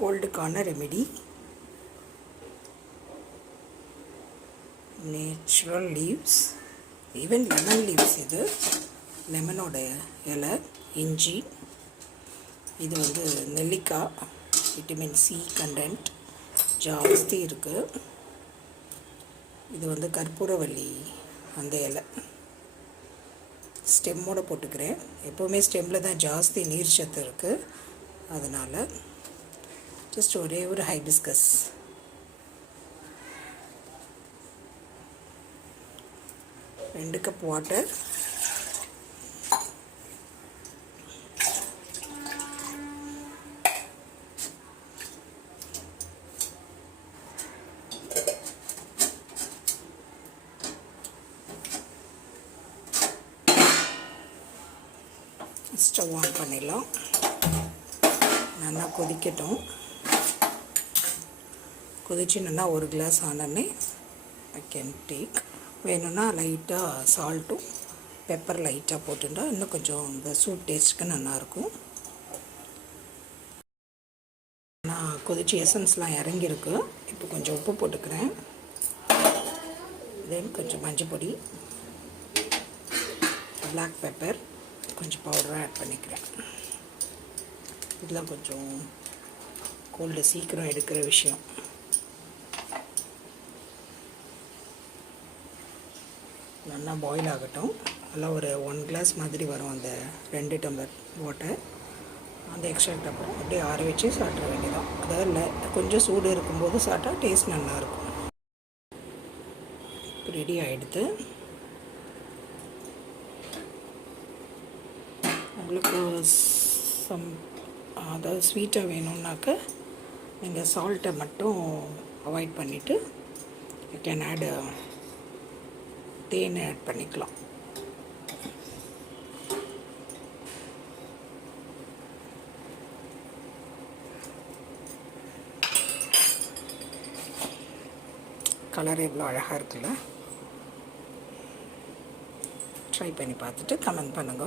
கோல்டுக்கான remedy natural leaves, even lemon leaves. இது லெமனோட இலை, இஞ்சி, இது வந்து நெல்லிக்காய், விட்டமின் சி கண்டென்ட் ஜாஸ்தி இருக்குது. இது வந்து கற்பூரவள்ளி அந்த இலை ஸ்டெம்மோடு போட்டுக்கிறேன். எப்போவுமே ஸ்டெம்மில் தான் ஜாஸ்தி நீர் சத்து இருக்குது. அதனால் ஜஸ்ட் ஒரே ஒரு ஹைபிஸ்கஸ், ரெண்டு கப் வாட்டர், ஸ்டவ் ஆன் பண்ணிடலாம். நல்லா கொதிக்கட்டும். கொதிச்சு நல்லா ஒரு கிளாஸ் ஆனோடனே ஐ கேன் டேக். வேணும்னா லைட்டாக சால்ட்டும் பெப்பர் லைட்டாக போட்டுட்டா இன்னும் கொஞ்சம் இந்த சூப் டேஸ்ட்டுக்கு நல்லாயிருக்கும். நான் கொதிச்சு எசன்ஸ்லாம் இறங்கியிருக்கு. இப்போ கொஞ்சம் உப்பு போட்டுக்கிறேன். தென் கொஞ்சம் மஞ்சள் பொடி, பிளாக் பெப்பர் கொஞ்சம் பவுடராக ஆட் பண்ணிக்கிறேன். இதெல்லாம் கொஞ்சம் கோல்டு சீக்கிரம் எடுக்கிற விஷயம். நல்லா பாயில் ஆகட்டும். நல்லா ஒரு 1 கிளாஸ் மாதிரி வரும் அந்த 2 டம்ளர் வாட்டர். அந்த எக்ஸ்ட்ராக்ட் அப்புறம் அப்படியே ஆற வச்சு சாப்பிட வேண்டியதான். அதாவது இல்லை, கொஞ்சம் சூடு இருக்கும்போது சாப்பிட்டா டேஸ்ட் நல்லாயிருக்கும். ரெடி ஆகிடுது. உங்களுக்கு அதாவது ஸ்வீட்டாக வேணும்னாக்க நீங்கள் சால்ட்டை மட்டும் அவாய்ட் பண்ணிவிட்டு you can add then add பண்ணிக்கலாம். கலர் எவ்வளோ அழகாக இருக்குல்ல. ட்ரை பண்ணி பார்த்துட்டு கமெண்ட் பண்ணுங்க.